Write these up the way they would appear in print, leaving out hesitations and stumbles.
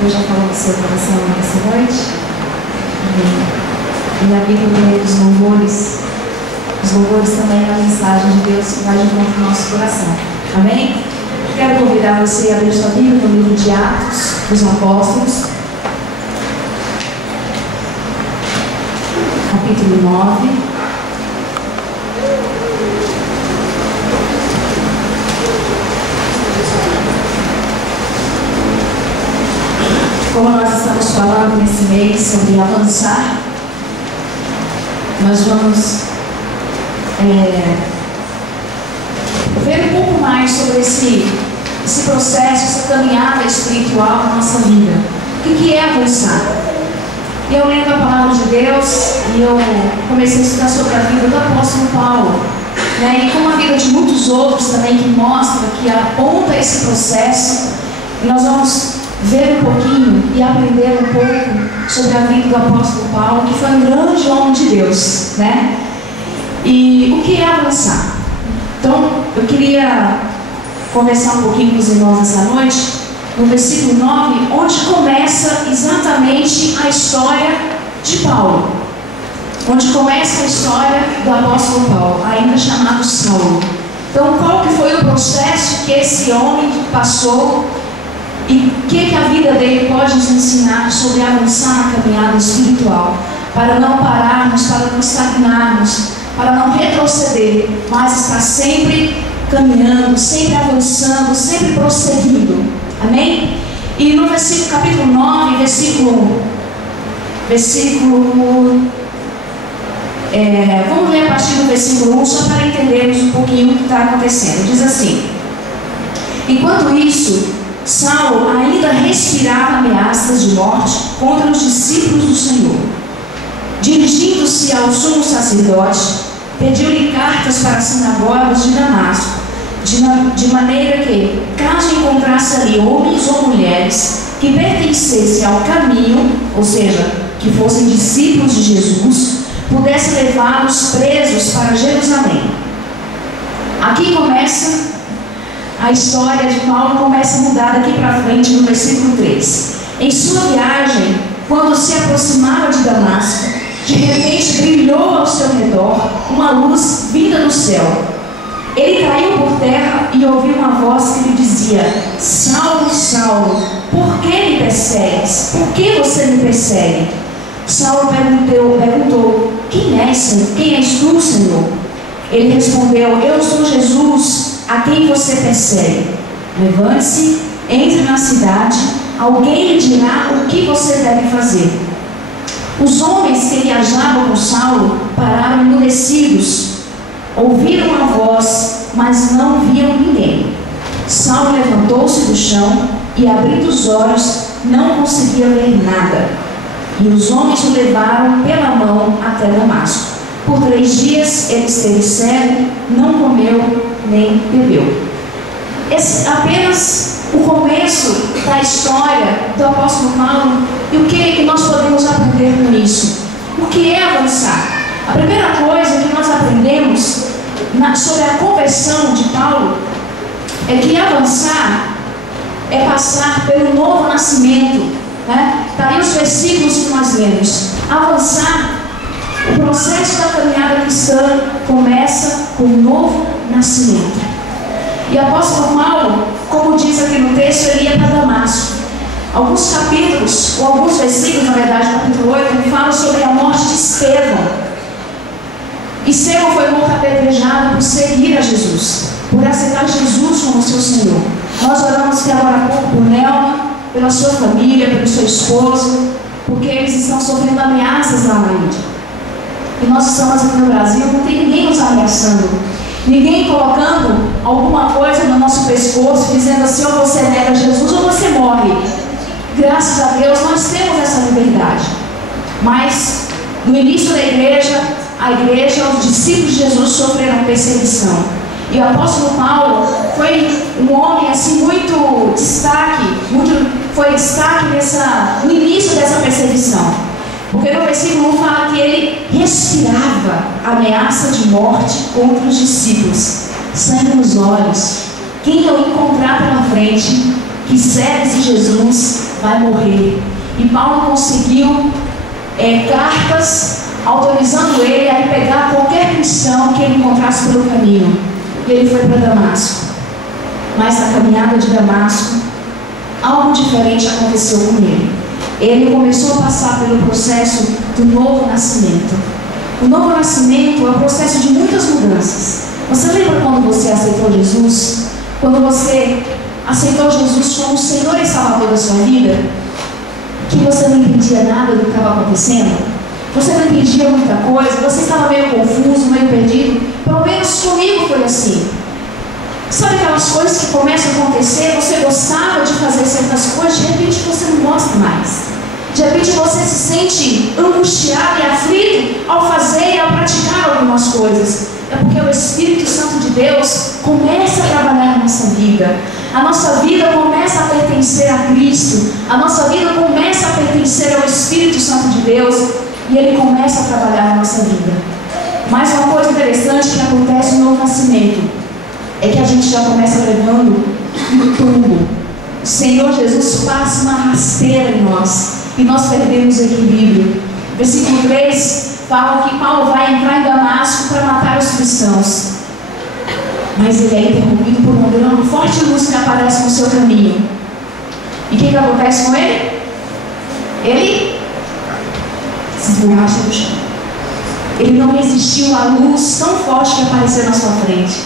Deus já falou no seu coração nessa noite. Amém. E a Bíblia no meio dos louvores. Os louvores também é a mensagem de Deus que vai de encontro ao nosso coração. Amém? Quero convidar você a abrir sua Bíblia no livro de Atos dos Apóstolos, capítulo 9. Como nós estamos falando nesse mês sobre avançar, nós vamos ver um pouco mais sobre esse processo, essa caminhada espiritual na nossa vida. O que é avançar? E eu lendo a palavra de Deus, e eu comecei a estudar sobre a vida do apóstolo Paulo, né? E como a vida de muitos outros também, que mostra, que aponta esse processo. E nós vamos ver um pouquinho e aprender um pouco sobre a vida do apóstolo Paulo, que foi um grande homem de Deus, né? E o que é avançar? Então, eu queria conversar um pouquinho com os irmãos essa noite, no versículo 9, onde começa exatamente a história de Paulo. Onde começa a história do apóstolo Paulo, ainda chamado Saulo. Então, qual que foi o processo que esse homem passou e o que a vida dele pode nos ensinar sobre avançar na caminhada espiritual, para não pararmos, para não estagnarmos, para não retroceder, mas estar sempre caminhando, sempre avançando, sempre prosseguindo. Amém? E no capítulo 9, vamos ler a partir do versículo 1, só para entendermos um pouquinho o que está acontecendo. Diz assim: enquanto isso, Saulo ainda respirava ameaças de morte contra os discípulos do Senhor. Dirigindo-se ao sumo sacerdote, pediu-lhe cartas para as sinagogas de Damasco, de maneira que, caso encontrasse ali homens ou mulheres que pertencessem ao caminho, ou seja, que fossem discípulos de Jesus, pudesse levá-los presos para Jerusalém. Aqui começa a história de Paulo, começa a mudar daqui para frente no versículo 3. Em sua viagem, quando se aproximava de Damasco, de repente brilhou ao seu redor uma luz vinda do céu. Ele caiu por terra e ouviu uma voz que lhe dizia: Saulo, Saulo, por que me persegues? Por que você me persegue? Saulo perguntou: quem és tu, Senhor? Ele respondeu: eu sou Jesus, a quem você persegue. Levante-se, entre na cidade, alguém lhe dirá o que você deve fazer. Os homens que viajavam com Saulo pararam emudecidos. Ouviram a voz, mas não viam ninguém. Saulo levantou-se do chão e, abrindo os olhos, não conseguia ver nada. E os homens o levaram pela mão até Damasco. Por 3 dias ele esteve cego, não comeu nem bebeu. Esse é apenas o começo da história do apóstolo Paulo. E o que nós podemos aprender com isso? O que é avançar? A primeira coisa que nós aprendemos sobre a conversão de Paulo é que avançar é passar pelo novo nascimento, né? Daí os versículos que nós lemos. Avançar, o processo da caminhada cristã começa com um novo nascimento. E o apóstolo Paulo, como diz aqui no texto, ele ia para Damasco. Alguns capítulos, ou alguns versículos, na verdade, no capítulo 8, ele fala sobre a morte de Estevão. Estevão foi morto apedrejado por seguir a Jesus, por aceitar Jesus como seu Senhor. Nós oramos aqui agora há pouco por Nelma, pela sua família, pelo seu esposo, porque eles estão sofrendo ameaças lá na Índia. E nós estamos aqui no Brasil, não tem ninguém nos ameaçando, ninguém colocando alguma coisa no nosso pescoço, dizendo assim: ou você nega Jesus ou você morre. Graças a Deus nós temos essa liberdade. Mas no início da igreja, a igreja, os discípulos de Jesus sofreram perseguição. E o apóstolo Paulo foi um homem assim muito destaque, foi destaque no início dessa perseguição. Porque no versículo 1 fala que ele respirava ameaça de morte contra os discípulos. Sangue nos olhos. Quem eu encontrar pela frente, que segue Jesus, vai morrer. E Paulo conseguiu cartas autorizando ele a pegar qualquer cristão que ele encontrasse pelo caminho. E ele foi para Damasco. Mas na caminhada de Damasco, algo diferente aconteceu com ele. Ele começou a passar pelo processo do novo nascimento. O novo nascimento é um processo de muitas mudanças. Você lembra quando você aceitou Jesus? Quando você aceitou Jesus como Senhor e Salvador da sua vida? Que você não entendia nada do que estava acontecendo? Você não entendia muita coisa? Você estava meio confuso, meio perdido? Pelo menos comigo foi assim. Sabe aquelas coisas que começam a acontecer? Você gostava de fazer certas coisas, de repente você não gosta mais. De repente você se sente angustiado e aflito ao fazer e ao praticar algumas coisas. É porque o Espírito Santo de Deus começa a trabalhar na nossa vida. A nossa vida começa a pertencer a Cristo. A nossa vida começa a pertencer ao Espírito Santo de Deus. E Ele começa a trabalhar na nossa vida. Mas uma coisa interessante que acontece no novo nascimento é que a gente já começa levando no tombo. O Senhor Jesus passa uma rasteira em nós e nós perdemos o equilíbrio. Versículo 3 fala que Paulo vai entrar em Damasco para matar os cristãos. Mas ele é interrompido por uma forte luz que aparece no seu caminho. E o que acontece com ele? Ele se esborracha no chão. Ele não resistiu à luz tão forte que apareceu na sua frente.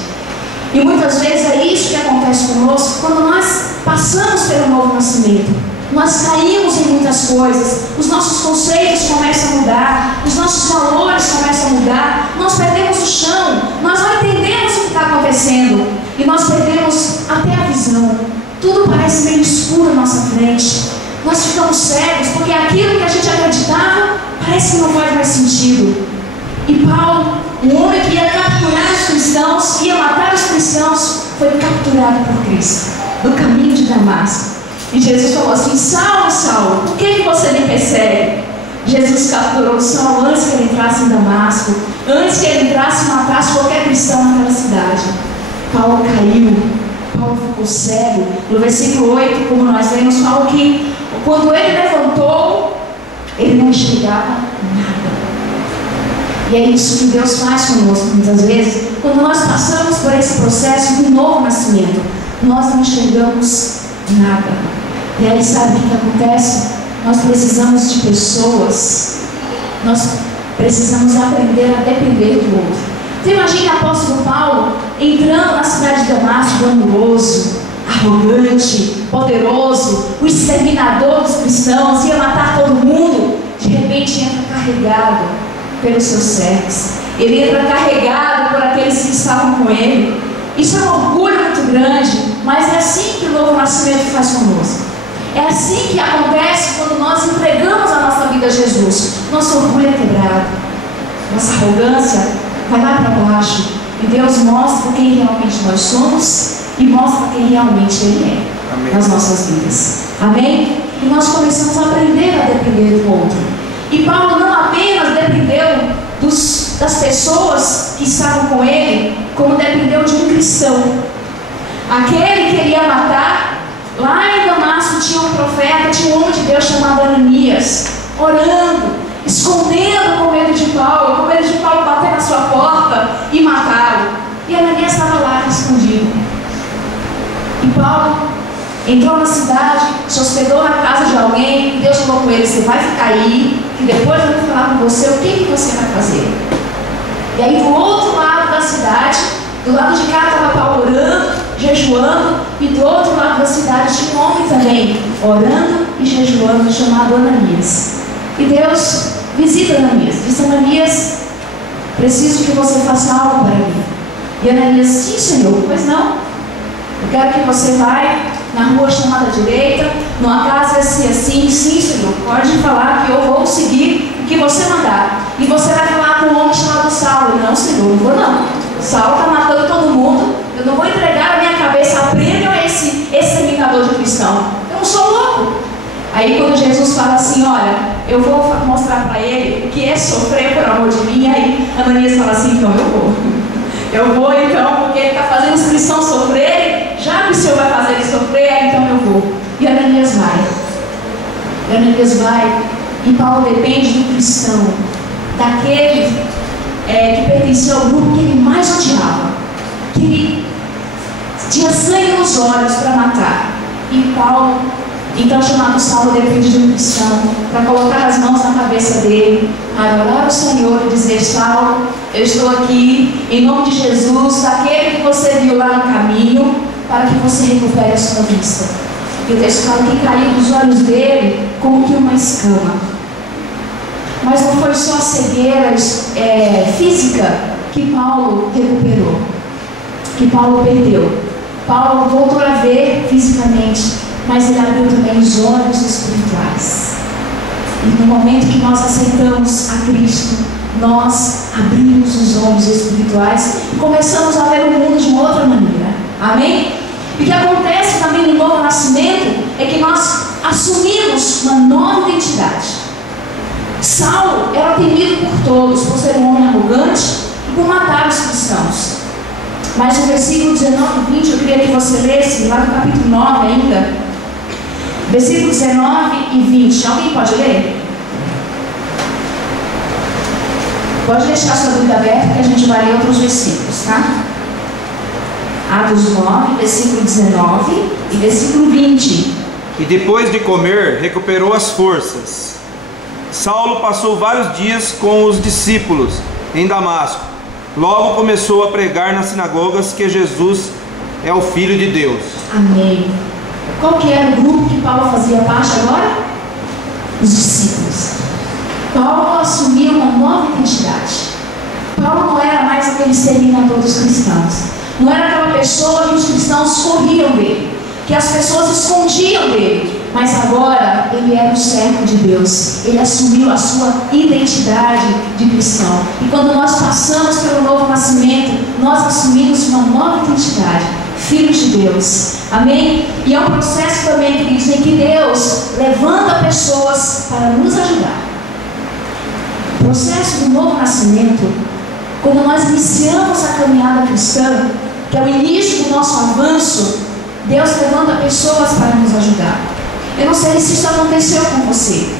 E muitas vezes é isso que acontece conosco quando nós passamos pelo novo nascimento. Nós caímos em muitas coisas, os nossos conceitos começam a mudar, os nossos valores começam a mudar, nós perdemos o chão, nós não entendemos o que está acontecendo e nós perdemos até a visão. Tudo parece meio escuro à nossa frente. Nós ficamos cegos porque aquilo que a gente acreditava parece que não faz mais sentido. E Paulo, um homem que ia capturar os cristãos, ia matar os cristãos, foi capturado por Cristo no caminho de Damasco. E Jesus falou assim: Saulo, Saulo, por que você me persegue? Jesus capturou Saulo antes que ele entrasse em Damasco, antes que ele entrasse e matasse qualquer cristão naquela cidade. Paulo caiu, Paulo ficou cego. No versículo 8, como nós vemos, fala que quando ele levantou, ele não enxergava nada. E é isso que Deus faz conosco muitas vezes. Quando nós passamos por esse processo de novo nascimento, nós não enxergamos nada. E aí sabe o que acontece? Nós precisamos de pessoas. Nós precisamos aprender a depender do outro. Então imagine o apóstolo Paulo entrando na cidade de Damasco, glamouroso, arrogante, poderoso, o exterminador dos cristãos, ia matar todo mundo. De repente entra carregado pelos seus servos. Ele entra carregado por aqueles que estavam com ele. Isso é um orgulho muito grande, mas é assim que o novo nascimento faz conosco. É assim que acontece quando nós entregamos a nossa vida a Jesus. Nosso orgulho é quebrado, nossa arrogância vai lá para baixo e Deus mostra quem realmente nós somos e mostra quem realmente Ele é. Amém. Nas nossas vidas. Amém? E nós começamos a aprender a depender do outro. E Paulo não apenas dependeu das pessoas que estavam com ele, como dependeu de um cristão. Aquele que ele ia matar, lá em Damasco tinha um profeta, tinha um homem de Deus chamado Ananias, orando, escondendo com medo de Paulo bater na sua porta e matá-lo. E Ananias estava lá escondido. E Paulo entrou na cidade, se hospedou na casa de alguém, e Deus falou com ele: você vai ficar aí, que depois eu vou falar com você o que você vai fazer. E aí do outro lado da cidade, do lado de cá estava Paulo orando, jejuando, e do outro lado da cidade tinha um homem também, orando e jejuando, chamado Ananias. E Deus visita Ananias, diz: Ananias, preciso que você faça algo para mim. E Ananias: sim, Senhor. Pois não, eu quero que você vá na rua chamada direita, numa casa assim, sim, Senhor, pode falar que eu vou seguir o que você mandar. E você vai falar com um homem chamado Saulo. Não, Senhor, não vou não. Saulo está matando todo mundo, eu não vou entregar a minha cabeça a prêmio a esse exterminador de cristão. Eu não sou louco. Aí quando Jesus fala assim: olha, eu vou mostrar para ele o que é sofrer por amor de mim, aí Ananias fala assim: então eu vou. Eu vou então, porque ele está fazendo os cristãos sofrerem, já que o Senhor vai fazer ele sofrer, então eu vou. E Ananias vai. E Ananias vai, e Paulo depende do cristão, daquele que pertencia ao grupo que ele mais odiava, que ele tinha sangue nos olhos para matar. E Paulo, então chamado Saulo, depende de um cristão para colocar as mãos na cabeça dele, adorar o Senhor e dizer: Saulo, eu estou aqui em nome de Jesus, daquele que você viu lá no caminho, para que você recupere a sua vista. E o texto fala que caiu dos olhos dele como que uma escama. Mas não foi só a cegueira física que Paulo recuperou, que Paulo perdeu. Paulo voltou a ver fisicamente, mas ele abriu também os olhos espirituais. E no momento que nós aceitamos a Cristo, nós abrimos os olhos espirituais e começamos a ver o mundo de uma outra maneira. Amém? E o que acontece também no novo nascimento é que nós assumimos uma nova identidade. Saulo era temido por todos, por ser um homem arrogante e por matar os cristãos. Mas no versículo 19 e 20, eu queria que você lesse, lá no capítulo 9 ainda, versículo 19 e 20. Alguém pode ler? Pode deixar sua Bíblia aberta que a gente vai ler outros versículos, tá? Atos 9, versículo 19 e versículo 20. E depois de comer, recuperou as forças. Saulo passou vários dias com os discípulos em Damasco. Logo começou a pregar nas sinagogas que Jesus é o Filho de Deus. Amém. Qual que era o grupo que Paulo fazia parte agora? Os discípulos. Paulo assumiu uma nova identidade. Paulo não era mais aquele exterminador dos cristãos. Não era aquela pessoa que os cristãos corriam dele, que as pessoas escondiam dele. Mas agora ele era o servo de Deus. Ele assumiu a sua identidade de cristão. E quando nós passamos pelo novo nascimento, nós assumimos uma nova identidade, filhos de Deus. Amém? E é um processo também, queridos, em que Deus levanta pessoas para nos ajudar. O processo do novo nascimento, quando nós iniciamos a caminhada cristã, que é o início do nosso avanço, Deus levanta pessoas para nos ajudar. Eu não sei se isso aconteceu com você,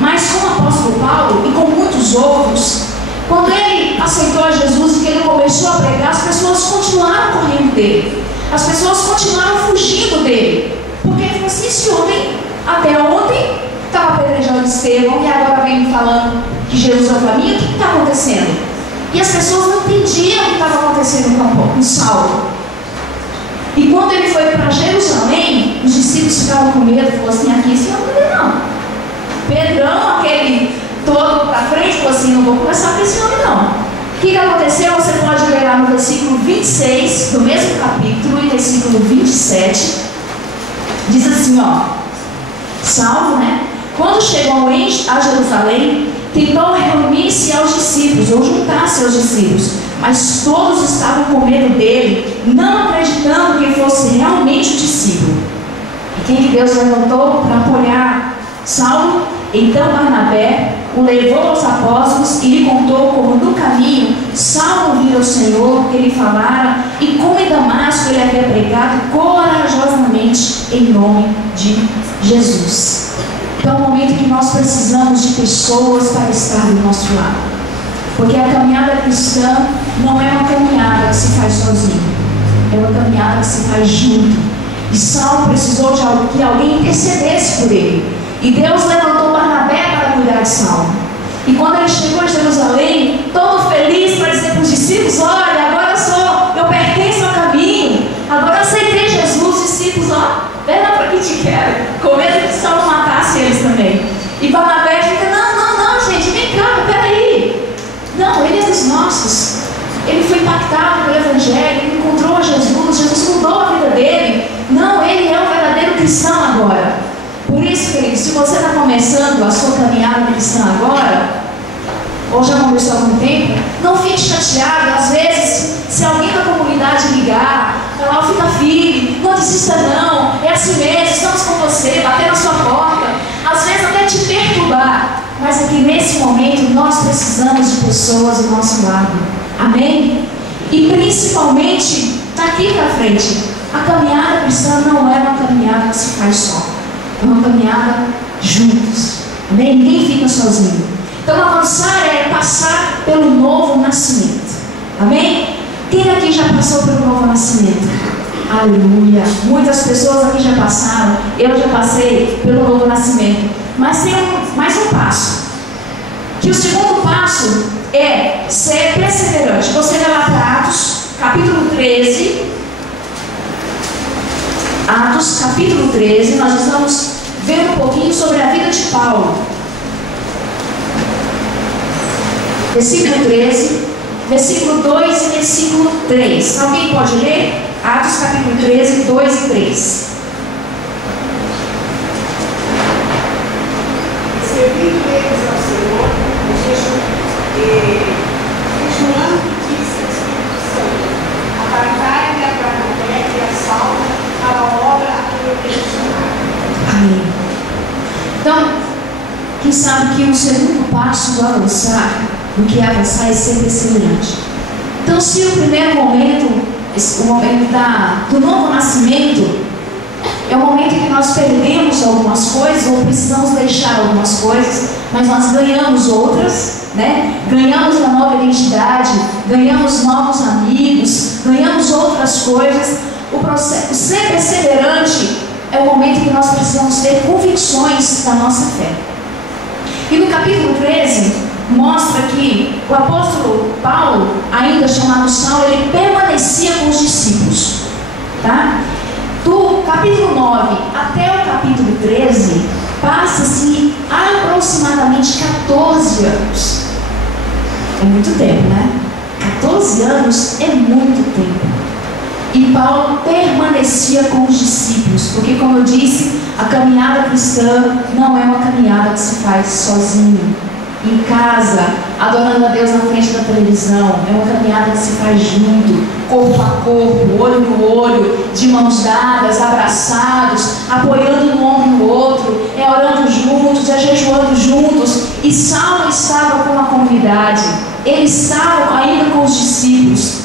mas com o apóstolo Paulo e com muitos outros, quando ele aceitou a Jesus e que ele começou a pregar, as pessoas continuaram correndo dele, as pessoas continuaram fugindo dele, porque ele falou assim: esse homem até ontem estava apedrejando Estevão e agora vem me falando que Jesus é o caminho. O que está acontecendo? E as pessoas não entendiam o que estava acontecendo com Saulo. E quando ele foi para Jerusalém, os discípulos ficaram com medo, falaram assim: aqui esse homem não. Pedrão, aquele todo para frente, falou assim: não vou conversar com esse homem não. O que aconteceu? Você pode ler lá no versículo 26 do mesmo capítulo e versículo 27. Diz assim, ó: Saulo, né? Quando chegou a Jerusalém, tentou reunir-se aos discípulos, ou juntar-se aos discípulos, mas todos estavam com medo dele, não acreditando que ele fosse realmente o discípulo. E quem que Deus levantou para apoiar Saulo? Então Barnabé o levou aos apóstolos e lhe contou como no caminho Saulo vira o Senhor que ele falara, e como em Damasco ele havia pregado corajosamente em nome de Jesus. Então é um momento que nós precisamos de pessoas para estar do nosso lado, porque a caminhada cristã não é uma caminhada que se faz sozinho, é uma caminhada que se faz junto. E Saulo precisou de que alguém intercedesse por ele, e Deus levantou Barnabé para cuidar de Saulo. E quando ele chegou em Jerusalém, todo feliz, para dizer para os discípulos: olha, agora eu pertenço ao caminho, agora eu aceitei Jesus. Os discípulos: ó, vem lá para que te quero, com medo que Saulo matasse eles também. E Barnabé fica: não, gente, vem cá, peraí. Não, ele é dos nossos. Ele foi impactado pelo Evangelho, ele encontrou a Jesus, Jesus mudou a vida dele. Não, ele é um verdadeiro cristão agora. Por isso, querido, se você está começando a sua caminhada cristã agora, ou já começou há algum tempo, não fique chateado. Às vezes, se alguém da comunidade ligar, falar: fica firme, não desista não, é assim mesmo, estamos com você, bater na sua porta, às vezes até te perturbar, mas é que nesse momento nós precisamos de pessoas do nosso lado. Amém? E principalmente, daqui para frente, a caminhada cristã não é uma caminhada que se faz só. É uma caminhada juntos. Amém? Ninguém fica sozinho. Então avançar é passar pelo novo nascimento. Amém? Quem aqui já passou pelo novo nascimento? Aleluia! Muitas pessoas aqui já passaram. Eu já passei pelo novo nascimento. Mas tem mais um passo. Que o segundo passo é ser perseverante. Você vai lá para Atos, capítulo 13. Atos, capítulo 13. Nós estamos vendo um pouquinho sobre a vida de Paulo. Versículo 13, versículo 2 e versículo 3. Alguém pode ler? Atos, capítulo 13, 2 e 3. Servindo eles ao Senhor, jejumando disse ao Espírito Santo: apartai-me a Barnabé e a Saulo para a obra a que eu tenho chamado. Amém. Então, quem sabe que o segundo passo do avançar, do que é avançar, é ser perseverante. Então, se o primeiro momento, o momento do novo nascimento, é o momento em que nós perdemos algumas coisas ou precisamos deixar algumas coisas, mas nós ganhamos outras, né? Ganhamos uma nova identidade, ganhamos novos amigos, ganhamos outras coisas. O ser perseverante é o momento em que nós precisamos ter convicções da nossa fé. E no capítulo 13, mostra que o apóstolo Paulo, ainda chamado Saulo, ele permanecia com os discípulos. Tá? Do capítulo 9 até o capítulo 13, passa-se aproximadamente 14 anos. É muito tempo, né? 14 anos é muito tempo. E Paulo permanecia com os discípulos, porque, como eu disse, a caminhada cristã não é uma caminhada que se faz sozinho, em casa, adorando a Deus na frente da televisão. É uma caminhada que se faz junto, corpo a corpo, olho no olho, de mãos dadas, abraçados, apoiando um ombro no outro, é orando juntos, é jejuando juntos. E Saulo estava com a comunidade, ele estava ainda com os discípulos.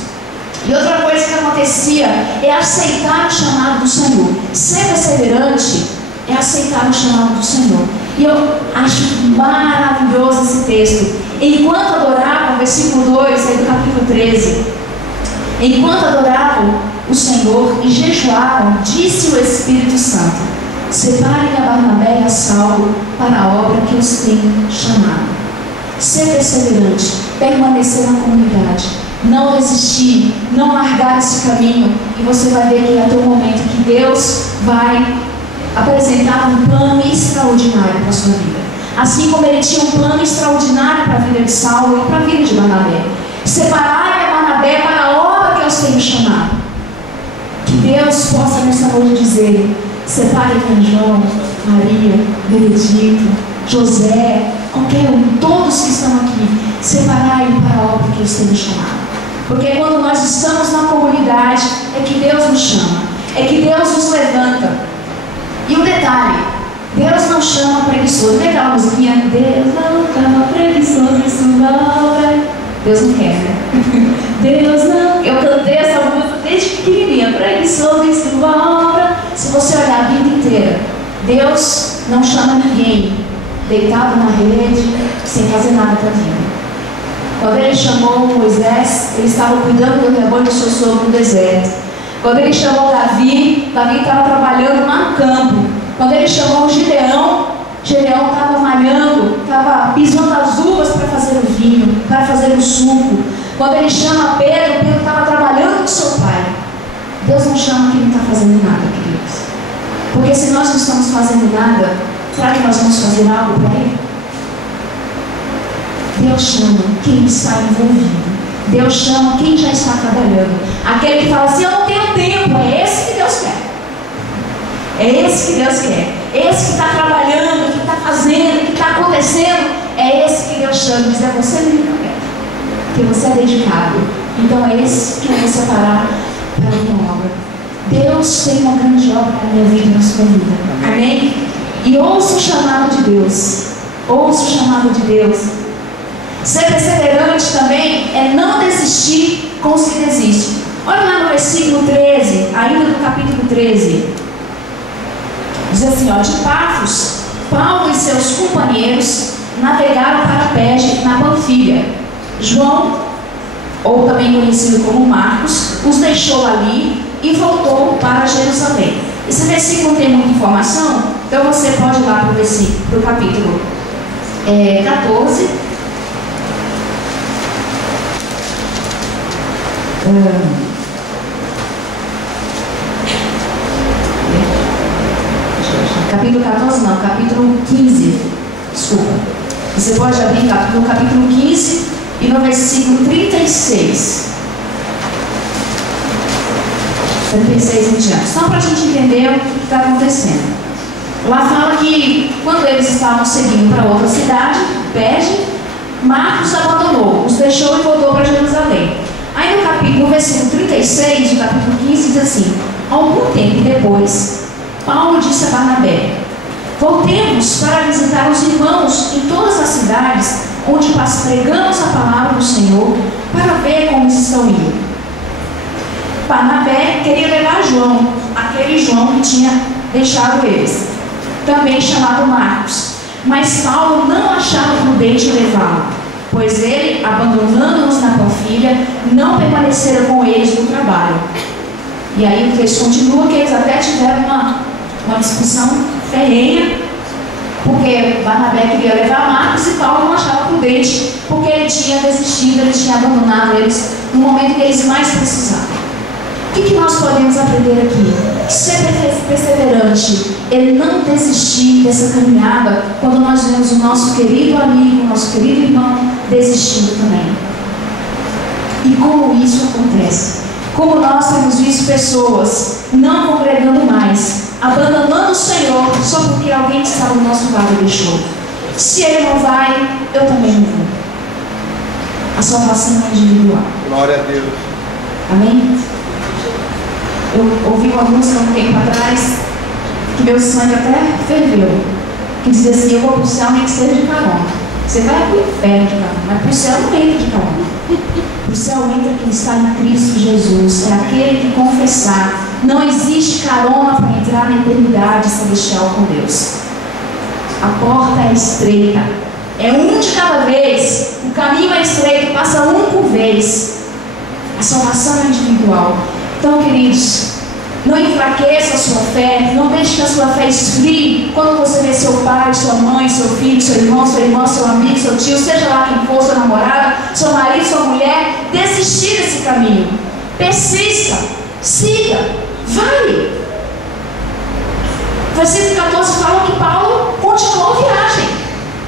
E outra coisa que acontecia é aceitar o chamado do Senhor. Ser perseverante é aceitar o chamado do Senhor. E eu acho maravilhoso esse texto. Enquanto adoravam, versículo 2 aí do capítulo 13, enquanto adoravam o Senhor e jejuavam, disse o Espírito Santo: separem a Barnabé e a Saulo para a obra que os tenho chamado. Ser perseverante, permanecer na comunidade, não desistir, não largar esse caminho, e você vai ver que vai ter um momento que Deus vai apresentar um plano extraordinário para a sua vida. Assim como ele tinha um plano extraordinário para a vida de Saulo e para a vida de Barnabé. Separai a Barnabé para a obra que eu os tenho chamado. Que Deus possa nesta noite dizer: separe João, Maria, Benedito, José, qualquer um, todos que estão aqui, separai para a obra que eu os tenho chamado. Porque quando nós estamos na comunidade, é que Deus nos chama, é que Deus nos levanta. E um detalhe: Deus não chama preguiçoso. Vê aquela musiquinha? Deus não chama preguiçoso em sua obra. Deus não quer, né? Deus não. Eu cantei essa música desde pequenininha. Preguiçoso em sua obra. Se você olhar a vida inteira, Deus não chama ninguém deitado na rede, sem fazer nada para a vida. Quando ele chamou Moisés, ele estava cuidando do rebanho do seu sogro no deserto. Quando ele chamou Davi, Davi estava trabalhando no campo. Quando ele chamou Gideão, Gideão estava malhando, estava pisando as uvas para fazer o vinho, para fazer o suco. Quando ele chama Pedro, Pedro estava trabalhando com seu pai. Deus não chama quem não está fazendo nada, queridos. Porque se nós não estamos fazendo nada, será que nós vamos fazer algo para ele? Deus chama quem está envolvido. Deus chama quem já está trabalhando. Aquele que fala assim: eu não tenho tempo. É esse que Deus quer. É esse que Deus quer. Esse que está trabalhando, que está fazendo, que está acontecendo. É esse que Deus chama e diz: é você mesmo, que você é dedicado. Então é esse que eu vou separar para a minha obra. Deus tem uma grande obra na minha vida e na sua vida. Amém? E ouça o chamado de Deus. Ouça o chamado de Deus. Ser perseverante também é não desistir com os que desistem. Olha lá no versículo 13, ainda do capítulo 13. Diz assim, ó: de Pafos Paulo e seus companheiros navegaram para Perge, na Panfilha. João, ou também conhecido como Marcos, os deixou ali e voltou para Jerusalém. Esse versículo tem muita informação, então você pode ir lá para o versículo, para o capítulo 14. Capítulo 14 não, capítulo 15. Desculpa. Você pode abrir no capítulo 15 e no versículo 36. 36 em diante. Só para a gente entender o que está acontecendo. Lá fala que quando eles estavam seguindo para outra cidade, Perge, Marcos abandonou, os deixou e voltou para Jerusalém. Aí no versículo 36 do capítulo 15 diz assim: algum tempo depois, Paulo disse a Barnabé: voltemos para visitar os irmãos em todas as cidades onde pregamos a palavra do Senhor, para ver como eles estão indo. Barnabé queria levar João, aquele João que tinha deixado eles, também chamado Marcos, mas Paulo não achava prudente levá-lo, pois ele, abandonando-os na Panfilha, não permaneceram com eles no trabalho. E aí o texto continua que eles até tiveram uma discussão ferrenha, porque Barnabé queria levar Marcos e Paulo não achava prudente, porque ele tinha desistido, ele tinha abandonado eles no momento que eles mais precisavam. O que nós podemos aprender aqui? Ser perseverante, ele não desistir dessa caminhada quando nós vemos o nosso querido amigo, o nosso querido irmão desistindo também. E como isso acontece? Como nós temos visto pessoas não congregando mais, abandonando o Senhor só porque alguém que está do nosso lado deixou. Se ele não vai, eu também não vou. A salvação é individual. Glória a Deus. Amém? Eu ouvi uma música um tempo atrás que meu sangue até ferveu, que dizia assim: eu vou para o céu nem que seja de carona. Você vai para o inferno de carona, mas para o céu não entra de carona. Para o céu entra quem está em Cristo Jesus, é aquele que confessar. Não existe carona para entrar na eternidade celestial com Deus. A porta é estreita, é um de cada vez, o caminho é estreito, passa um por vez. A salvação é individual. Então, queridos, não enfraqueça a sua fé, não deixe que a sua fé esfrie quando você vê seu pai, sua mãe, seu filho, seu irmão, sua irmã, seu amigo, seu tio, seja lá quem for, sua namorada, seu marido, sua mulher, desistir desse caminho. Persista, siga, vai. Versículo 14 fala que Paulo continuou a viagem.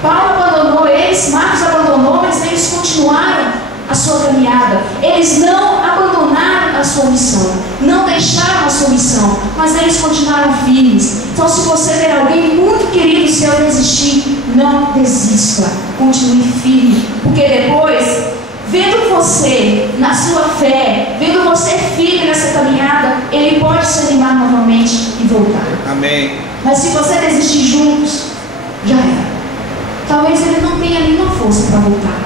Paulo abandonou eles, Marcos abandonou, mas eles continuaram a sua caminhada. Eles não abandonaram a sua missão, não deixaram a sua missão, mas eles continuaram firmes. Então, se você ver alguém muito querido seu desistir, não desista, continue firme, porque depois, vendo você na sua fé, vendo você firme nessa caminhada, ele pode se animar novamente e voltar. Amém. Mas se você desistir juntos, já era. Talvez ele não tenha nenhuma força para voltar,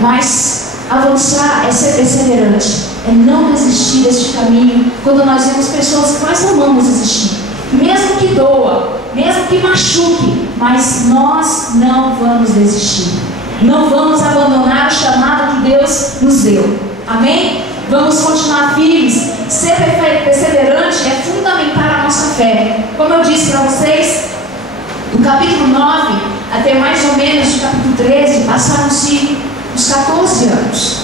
mas avançar é ser perseverante, é não desistir deste caminho. Quando nós vemos pessoas que nós amamos desistir, mesmo que doa, mesmo que machuque, mas nós não vamos desistir, não vamos abandonar o chamado que Deus nos deu. Amém? Vamos continuar firmes. Ser perseverante é fundamentar a nossa fé. Como eu disse para vocês, do capítulo 9 até mais ou menos o capítulo 13, passaram-se uns 14 anos.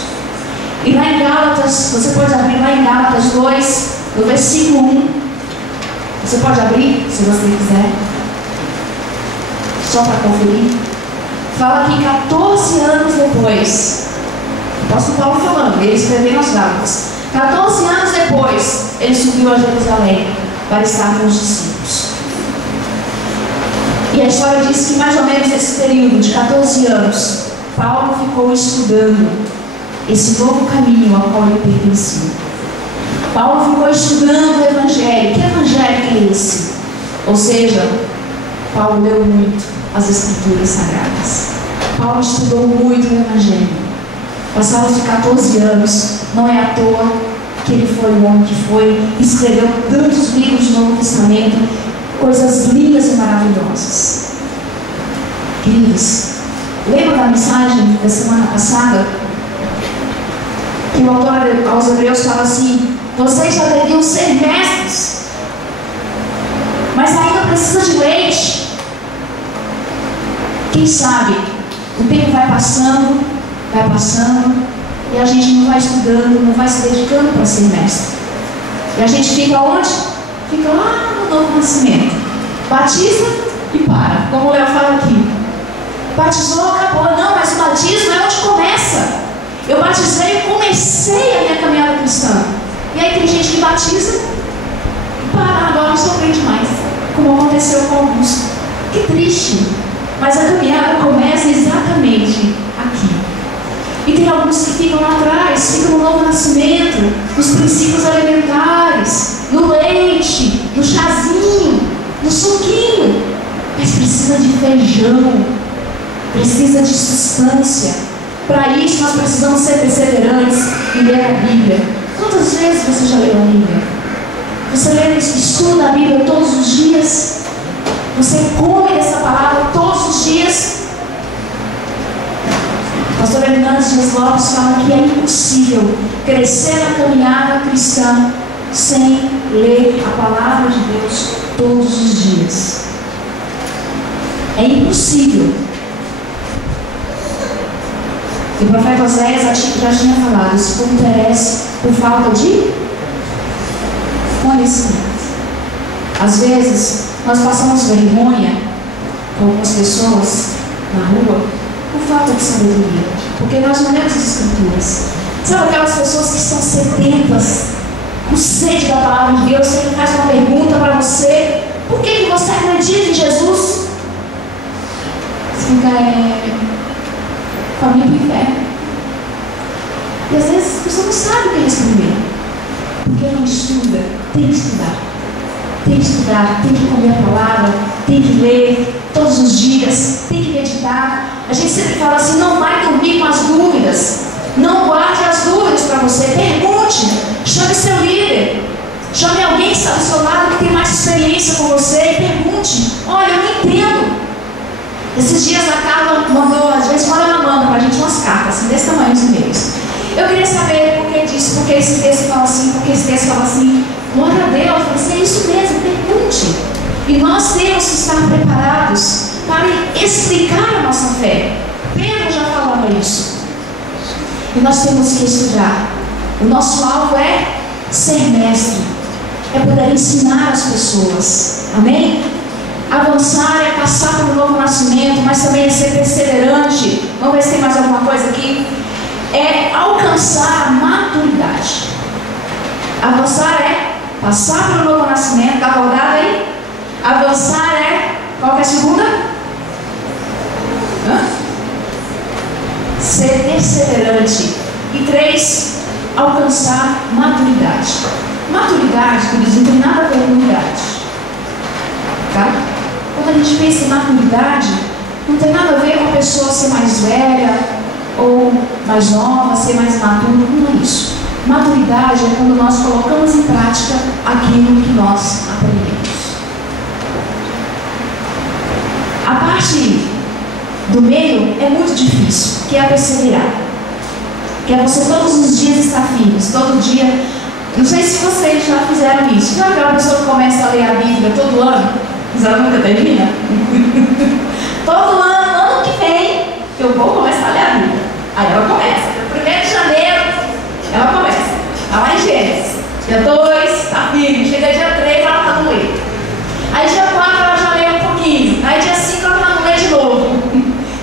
E lá em Gálatas, você pode abrir lá em Gálatas 2, no versículo 1. Você pode abrir, se você quiser, só para conferir. Fala que 14 anos depois, o apóstolo Paulo falando, ele escreveu nas Gálatas, 14 anos depois, ele subiu a Jerusalém para estar com os discípulos. E a história diz que mais ou menos nesse período de 14 anos, Paulo ficou estudando esse novo caminho ao qual ele pertencia. Paulo ficou estudando o Evangelho. Que Evangelho que é esse? Ou seja, Paulo leu muito as Escrituras Sagradas. Paulo estudou muito o Evangelho. Passaram-se 14 anos, não é à toa que ele foi o homem que foi, escreveu tantos livros do Novo Testamento, coisas lindas e maravilhosas. vidas. Lembra da mensagem da semana passada? Que o autor aos Hebreus fala assim: vocês já deviam ser mestres, mas ainda precisa de leite. Quem sabe o tempo vai passando, e a gente não vai estudando, não vai se dedicando para ser mestre. E a gente fica onde? Fica lá no novo nascimento. Batiza e para, como o Léo fala aqui. Batizou, acabou. Não, mas o batismo é onde começa. Eu batizei e comecei a minha caminhada cristã. E aí tem gente que batiza e para, agora não sou crente mais, como aconteceu com alguns. Que triste. Mas a caminhada começa exatamente aqui. E tem alguns que ficam lá atrás, ficam no novo nascimento, nos princípios alimentares, no leite, no chazinho, no suquinho. Mas precisa de feijão, precisa de substância. Para isso nós precisamos ser perseverantes e ler a Bíblia. Quantas vezes você já leu a Bíblia? Você lê, estuda a Bíblia todos os dias? Você come essa palavra todos os dias? O pastor Hernandes Dias Lopes fala que é impossível crescer na caminhada cristã sem ler a palavra de Deus todos os dias. É impossível. E o profeta Oséias já tinha falado: esse povo perece por falta de conhecimento. Às vezes nós passamos vergonha com algumas pessoas na rua por falta de sabedoria, porque nós não lemos as Escrituras. Sabe aquelas pessoas que estão sedentas, com sede da palavra de Deus? Ele faz uma pergunta para você: por que você acredita em Jesus? Você fica caminho para o inferno. E às vezes a pessoa não sabe o que responder, porque não estuda. Tem que estudar, tem que estudar, tem que comer a palavra, tem que ler todos os dias, tem que meditar. A gente sempre fala assim: não vai dormir com as dúvidas, não guarde as dúvidas para você, pergunte, chame seu líder, chame alguém que está do seu lado, que tem mais experiência com você, e pergunte: olha, eu não entendo. Esses dias a Carla mandou, às vezes ela manda para a gente umas cartas, assim, desse tamanho, os e-mails. Eu queria saber por que disso, por que esse texto fala assim, por que esse texto fala assim. Glória a Deus, eu falei assim: é isso mesmo, pergunte. E nós temos que estar preparados para explicar a nossa fé. Pedro já falava isso. E nós temos que estudar. O nosso alvo é ser mestre, é poder ensinar as pessoas. Amém? Avançar é passar pelo novo nascimento, mas também é ser perseverante. Vamos ver se tem mais alguma coisa aqui. É alcançar a maturidade. Avançar é passar pelo novo nascimento. Está acordado aí? Avançar é, qual que é a segunda? Ser perseverante. E 3, alcançar maturidade. Maturidade, queridos, não tem nada a ver com idade. Tá? Quando a gente pensa em maturidade, não tem nada a ver com a pessoa ser mais velha ou mais nova, ser mais madura. Não é isso. Maturidade é quando nós colocamos em prática aquilo que nós aprendemos. A parte do meio é muito difícil, que é perseverar. Que é você todos os dias estar firme, todo dia. Não sei se vocês já fizeram isso. Não é aquela pessoa que começa a ler a Bíblia todo ano? Já nunca termina? Todo ano que vem, eu vou começar a ler a Bíblia. Aí ela começa. No 1º de janeiro, ela começa. Está lá em Gênesis. Dia 2, está firme. Chega dia 3, ela está no ler. Aí dia 4, ela já lê um pouquinho. Aí dia 5, ela está no ler de novo.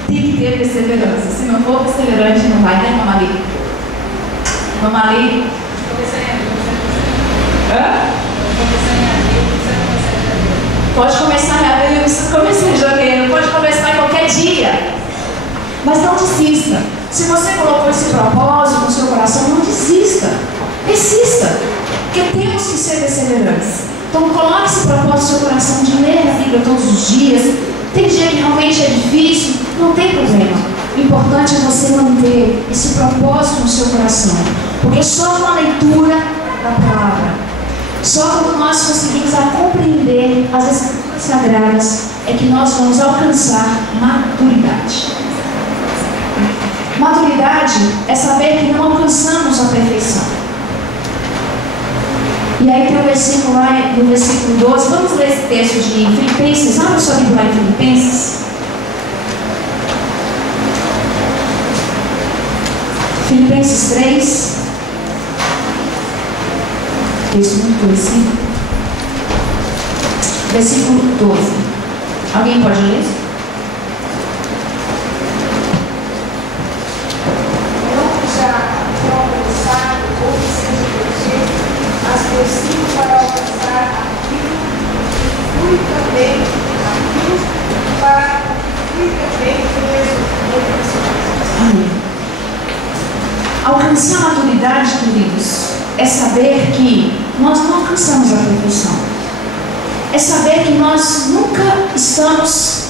Tem que ter perseverança. Se não for perseverante, não vai, né, Mamali? Mamali? Pode começar em abril, precisa começar em janeiro, pode começar em qualquer dia. Mas não desista. Se você colocou esse propósito no seu coração, não desista. Persista. Porque temos que ser perseverantes. Então coloque esse propósito no seu coração de ler a Bíblia todos os dias. Tem dia que realmente é difícil, não tem problema. O importante é você manter esse propósito no seu coração. Porque só com a leitura da palavra, só quando nós conseguimos compreender as Escrituras sagradas é que nós vamos alcançar maturidade. Maturidade é saber que não alcançamos a perfeição. E aí tem o versículo lá, no versículo 12, vamos ler esse texto de Filipenses, abre sua Bíblia lá em Filipenses. Filipenses 3, texto muito conhecido, versículo 12. Alguém pode ler? Não já alcançar ou seja proteger, mas prossigo para alcançar aquilo que fui também, aquilo para fui também preso. Amém. Alcançar a maturidade, queridos, é saber que nós não alcançamos a perfeição. É saber que nós nunca estamos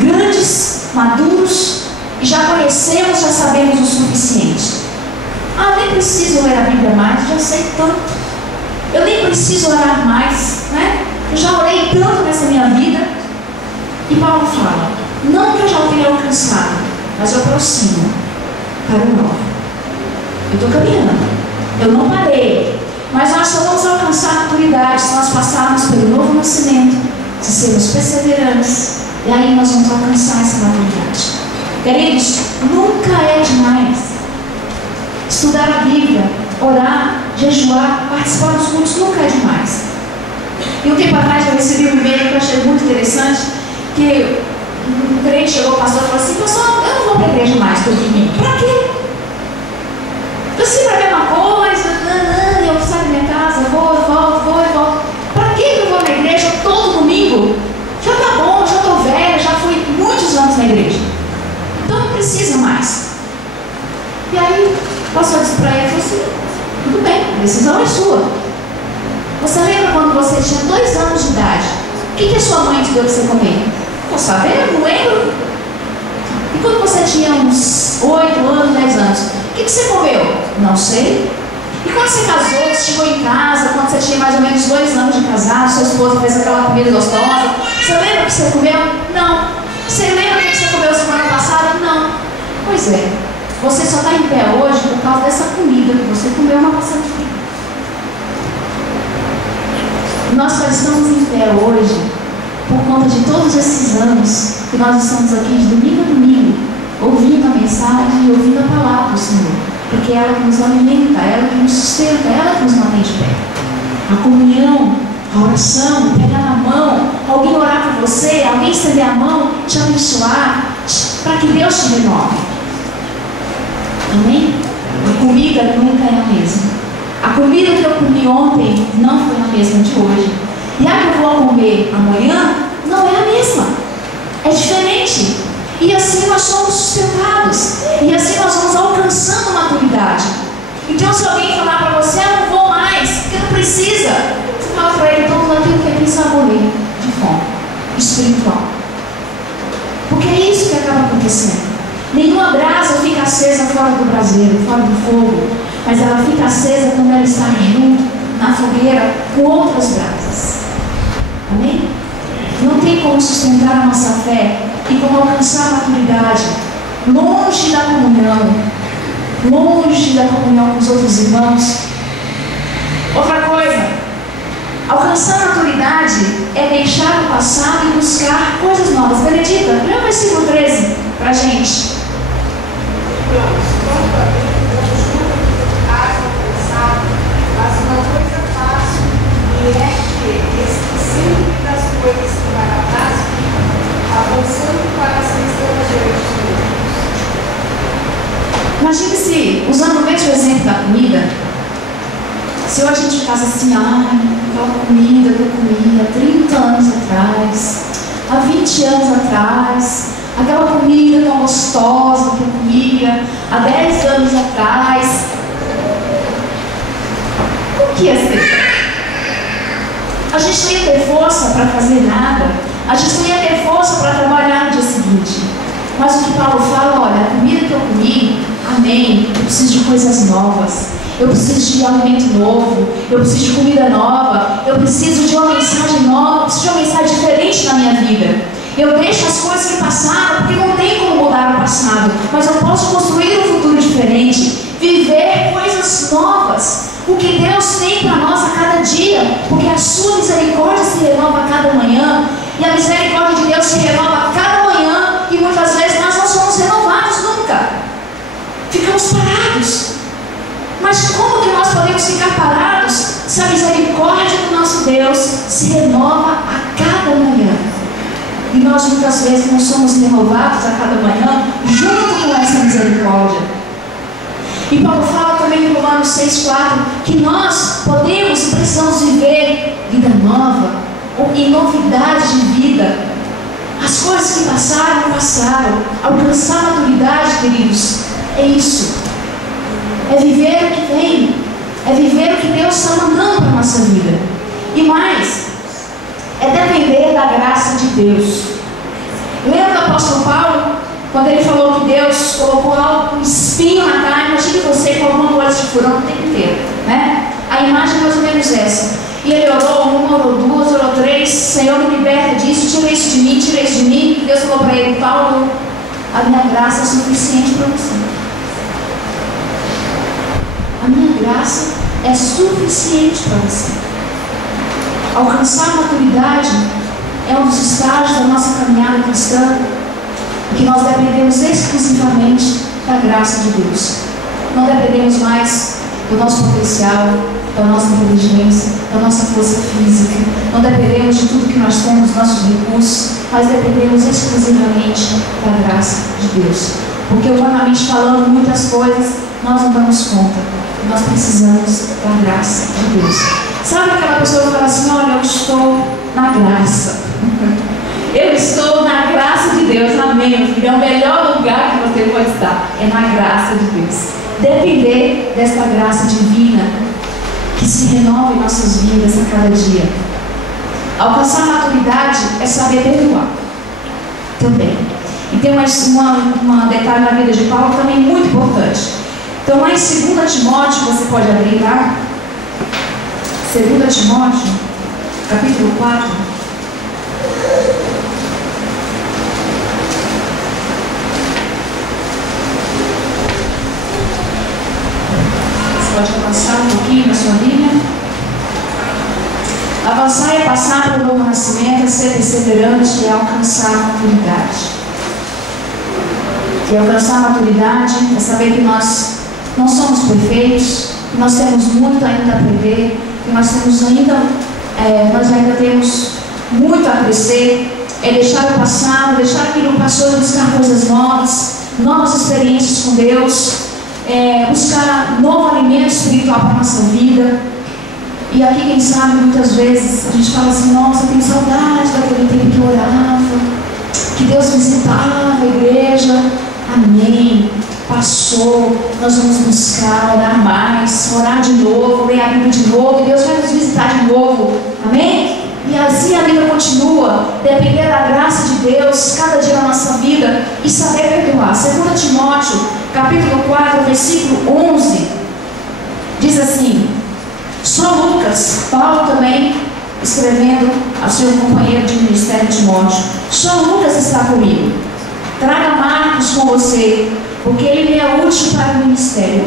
grandes, maduros, e já conhecemos, já sabemos o suficiente. Nem preciso ler a Bíblia mais, já sei tanto. Eu nem preciso orar mais, né? Eu já orei tanto nessa minha vida. E Paulo fala, não que eu já tenha alcançado, mas eu prossimo para o novo. Eu estou caminhando, eu não parei, mas nós só vamos alcançar a maturidade se nós passarmos pelo novo nascimento, se sermos perseverantes, e aí nós vamos alcançar essa maturidade. Queridos, nunca é demais estudar a Bíblia, orar, jejuar, participar dos cultos, nunca é demais. E um tempo atrás eu recebi um e-mail que eu achei muito interessante, que um crente chegou ao pastor e falou assim, pastor, eu não vou para a igreja mais todo domingo. Para quê? Eu sempre a mesma coisa, eu saio da minha casa, vou e volto. Para que eu vou na igreja todo domingo? Já tá bom, já estou velha, já fui muitos anos na igreja. Então não precisa mais. E aí o pastor disse para ele, falou assim, tudo bem, a decisão é sua. Você lembra quando você tinha 2 anos de idade? O que a sua mãe te deu para você comer? Vou saber, não lembro. E quando você tinha uns 8 anos, 10 anos, o que você comeu? Não sei. E quando você casou, você chegou em casa, quando você tinha mais ou menos 2 anos de casado, sua esposa fez aquela comida gostosa, você lembra o que você comeu? Não. Você lembra o que você comeu semana passada? Não. Pois é, você só está em pé hoje por causa dessa comida que você comeu uma passada de tempo. Nós só estamos em pé hoje por conta de todos esses anos que nós estamos aqui de domingo a domingo, ouvindo a mensagem e ouvindo a palavra do Senhor, porque é ela que nos alimenta, é ela que nos sustenta, é ela que nos mantém de pé. A comunhão, a oração, pegar na mão, alguém orar por você, alguém estender a mão, te abençoar, para que Deus te renove. Amém? A comida nunca é a mesma. A comida que eu comi ontem não foi a mesma de hoje. E a que eu vou comer amanhã não é a mesma. É diferente. E assim nós somos sustentados. E assim nós vamos alcançando maturidade. Então se alguém falar para você, eu não vou mais, porque não precisa, você fala para ele, então aquilo que ele precisa morrer de fome espiritual. Porque é isso que acaba acontecendo. Nenhuma brasa fica acesa fora do braseiro, fora do fogo, mas ela fica acesa quando ela está junto na fogueira com outras brasas. Amém? Não tem como sustentar a nossa fé e como alcançar a maturidade longe da comunhão com os outros irmãos. Outra coisa, alcançar a maturidade é deixar o passado e buscar coisas novas. Benedita, lê o versículo 13 para a gente. Mas uma coisa fácil, e é que, esquecendo das coisas que para trás, avançando para as que estão diante de Deus. Imagine se, usando o mesmo exemplo da comida, se hoje a gente ficasse assim, aquela comida que eu comia há 30 anos atrás, há 20 anos atrás, aquela comida tão gostosa que eu comia há 10 anos atrás, o que ia ser? A gente não ia ter força para fazer nada, a gente não ia ter força para trabalhar no dia seguinte. Mas o que Paulo fala, olha, a comida que eu comi, amém, eu preciso de coisas novas. Eu preciso de alimento novo, eu preciso de comida nova, eu preciso de uma mensagem nova, eu preciso de uma mensagem diferente na minha vida. Eu deixo as coisas que passaram, porque não tem como mudar o passado, mas eu posso construir um futuro diferente, viver coisas novas, o que Deus tem para nós a cada dia, porque a sua misericórdia se renova a cada manhã, e a misericórdia de Deus se renova a cada manhã, e muitas vezes nós não somos renovados nunca, ficamos parados. Mas como que nós podemos ficar parados se a misericórdia do nosso Deus se renova a cada manhã? E nós muitas vezes não somos renovados a cada manhã junto com essa misericórdia. E Paulo fala também em Romanos 6,4 que nós podemos e precisamos viver vida nova, em novidade de vida. As coisas que passaram, passaram. Alcançar a maturidade, queridos, é isso. É viver o que vem. É viver o que Deus está mandando para a nossa vida. E mais, é depender da graça de Deus. Lembra do apóstolo Paulo? Quando ele falou que Deus colocou um espinho na carne, imagine você colocando olhos de furão o tempo inteiro, né? A imagem é mais ou menos essa. E ele orou uma, orou duas, orou três: Senhor, me liberta disso, tira isso de mim, tira isso de mim. E Deus falou para ele: Paulo, a minha graça é suficiente para você. A minha graça é suficiente para você. Alcançar a maturidade é um dos estágios da nossa caminhada cristã, que nós dependemos exclusivamente da graça de Deus. Não dependemos mais do nosso potencial, da nossa inteligência, da nossa força física. Não dependemos de tudo que nós temos, nossos recursos, mas dependemos exclusivamente da graça de Deus. Porque humanamente falando, muitas coisas nós não damos conta. Nós precisamos da graça de Deus. Sabe aquela pessoa que fala assim: olha, eu estou na graça. Eu estou na graça de Deus, amém, meu filho. É o melhor lugar que você pode estar, é na graça de Deus. Depender desta graça divina que se renova em nossas vidas a cada dia. Alcançar a maturidade é saber perdoar também. E tem uma detalhe na vida de Paulo também muito importante. Então lá em 2 Timóteo, você pode abrir lá, 2 Timóteo, capítulo 4. Você pode avançar um pouquinho na sua Bíblia. Avançar é passar pelo novo nascimento, é ser perseverante e alcançar a maturidade. E alcançar a maturidade é saber que nós não somos perfeitos, que nós temos muito ainda a aprender, que nós ainda temos muito a crescer. É deixar o passado, deixar aquilo que passou e buscar coisas novas, novas experiências com Deus, buscar novo alimento espiritual para a nossa vida. E aqui, quem sabe, muitas vezes a gente fala assim: nossa, eu tenho saudade daquele tempo que eu orava, que Deus visitava a igreja. Amém. Passou, nós vamos buscar, orar mais, orar de novo, ler a Bíblia de novo, e Deus vai nos visitar de novo. Amém? E assim a vida continua, depender da graça de Deus cada dia na nossa vida e saber perdoar. 2 Timóteo, capítulo 4, versículo 11, diz assim: só Lucas, Paulo também escrevendo ao seu companheiro de ministério Timóteo: só Lucas está comigo. Traga Marcos com você, porque ele me é útil para o ministério.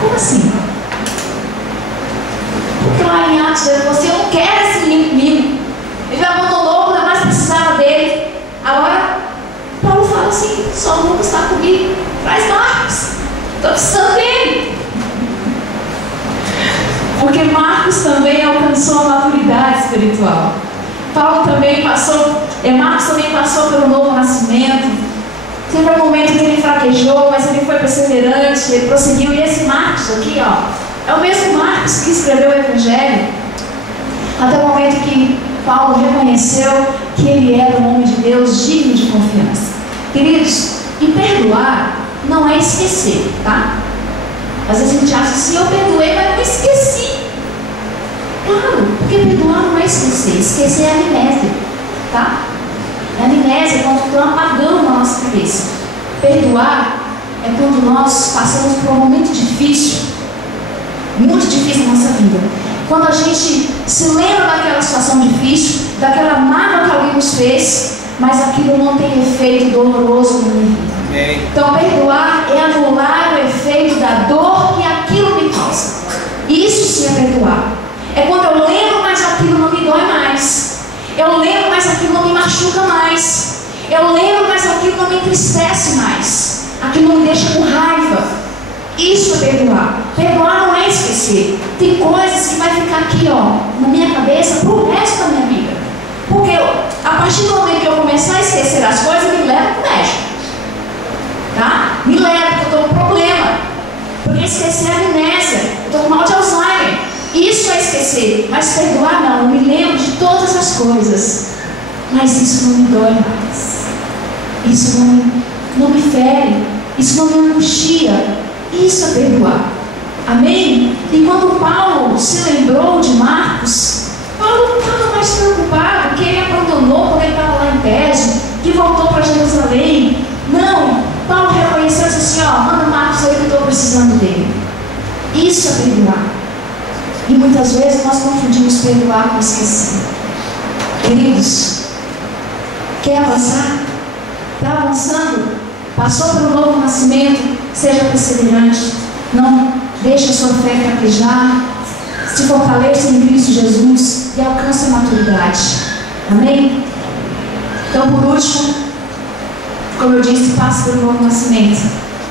Como assim? Porque lá em Atos ele falou assim: eu não quero esse menino comigo. Ele já abandonou, ainda mais precisava dele. Agora, Paulo fala assim: só Lucas está comigo. Traz Marcos, estou precisando dele. Porque Marcos também alcançou a maturidade espiritual. Paulo também passou, Marcos também passou pelo novo nascimento. Teve um momento que ele fraquejou, mas ele foi perseverante, ele prosseguiu. E esse Marcos aqui, ó, é o mesmo Marcos que escreveu o Evangelho. Até o momento que Paulo reconheceu que ele era um homem de Deus digno de confiança. Queridos, e perdoar não é esquecer, tá? Às vezes a gente acha assim: eu perdoei, mas não esqueci. Claro, porque perdoar não é esquecer. Esquecer é amnésia, tá? A amnésia é quando está apagando na nossa cabeça. Perdoar é quando nós passamos por um momento difícil, muito difícil na nossa vida. Quando a gente se lembra daquela situação difícil, daquela mágoa que alguém nos fez, mas aquilo não tem efeito doloroso na minha vida. Então, perdoar é anular o efeito da dor que aquilo me causa. Isso sim é perdoar. É quando eu lembro, mas aquilo não me dói mais. Eu lembro, mas aquilo não me machuca mais. Eu lembro, mas aquilo não me entristece mais. Aquilo não me deixa com raiva. Isso é perdoar. Perdoar não é esquecer. Tem coisas que vai ficar aqui, na minha cabeça pro resto da minha vida. Porque a partir do momento que eu começar a esquecer as coisas, me leva pro médico. Tá? Me leva, porque eu estou com problema. Porque esquecer é amnésia. Eu estou com mal de Alzheimer. Isso é esquecer. Mas perdoar não. Eu me lembro de todas as coisas. Mas isso não me dói mais. Isso não me fere. Isso não me angustia. Isso é perdoar. Amém? E quando Paulo se lembrou de Marcos, Paulo não estava mais preocupado que ele abandonou quando ele estava lá em Éfeso, que voltou para Jerusalém. Não. Paulo reconheceu assim, manda Marcos aí que eu estou precisando dele. Isso é perdoar. E muitas vezes nós confundimos perdoar com esquecer. Queridos, quer avançar? Está avançando? Passou pelo novo nascimento? Seja perseverante. Não deixe a sua fé fraquejar. Se fortaleça em Cristo Jesus e alcance a maturidade. Amém? Então, por último, como eu disse, passe pelo novo nascimento.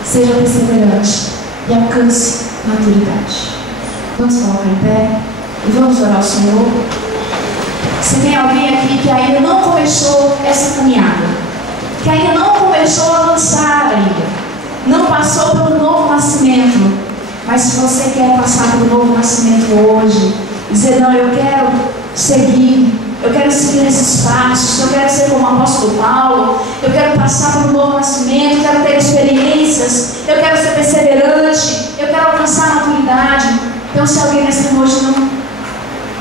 Seja perseverante e alcance maturidade. Vamos colocar em pé e vamos orar ao Senhor. Se tem alguém aqui que ainda não começou essa caminhada, que ainda não começou a avançar ainda, não passou pelo novo nascimento, mas se você quer passar pelo novo nascimento hoje, dizer, não, eu quero seguir nesses passos, eu quero ser como o apóstolo Paulo, eu quero passar pelo novo nascimento, eu quero ter experiências, eu quero ser perseverante, eu quero alcançar a maturidade. Então, se alguém nesta noite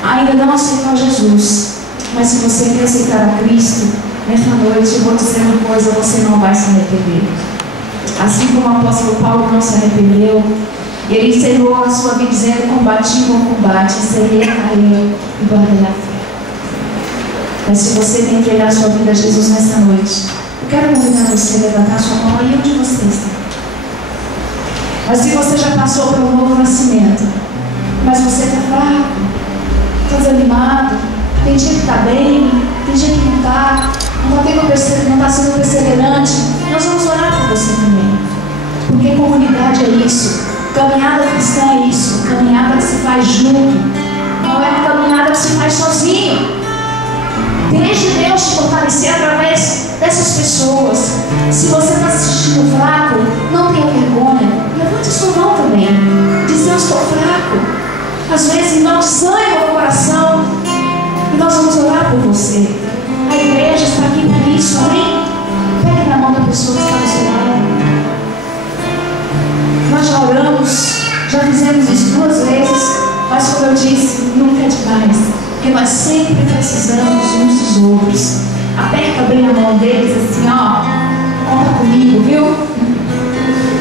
ainda não aceitou Jesus, mas se você quer aceitar a Cristo, nesta noite eu vou dizer uma coisa, você não vai se arrepender. Assim como o apóstolo Paulo não se arrependeu, ele encerrou a sua vida dizendo, combati o bom combate, encerrei a carreira e guardei a fé. Mas se você tem que entregar a sua vida a Jesus nesta noite, eu quero convidar você a levantar a sua mão aí onde você está. Mas se você já passou pelo novo nascimento, mas você está fraco, está desanimado, tem dia que está bem, tem dia que não está, não está sendo perseverante, nós vamos orar por você também. Porque comunidade é isso, caminhada cristã é isso, caminhada que se faz junto, não é uma caminhada que se faz sozinho. Deixe Deus te fortalecer através dessas pessoas. Se você está se sentindo fraco, não tenha vergonha. Levante sua mão também. Diz, eu estou fraco. Às vezes não sangue no coração. E nós vamos orar por você. A igreja está aqui para isso, amém? Pegue na mão da pessoa que está do seu lado. Nós já oramos, já fizemos isso 2 vezes. Mas como eu disse, nunca é demais. Porque nós sempre precisamos uns dos outros. Aperta bem a mão deles assim, conta comigo, viu?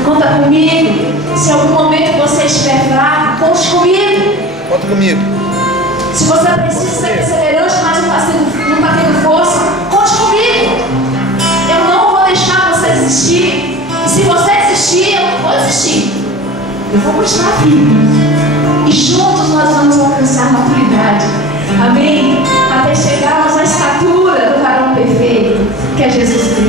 Conta comigo. Se em algum momento você estiver fraco, conte comigo. Conta comigo. Se você precisa ser perseverante, mas não está tendo força, conte comigo. Eu não vou deixar você desistir. E se você desistir, eu não vou desistir. Eu vou continuar firme. E juntos nós vamos alcançar a maturidade. Amém? Até chegarmos à estatura do varão perfeito, que é Jesus Cristo.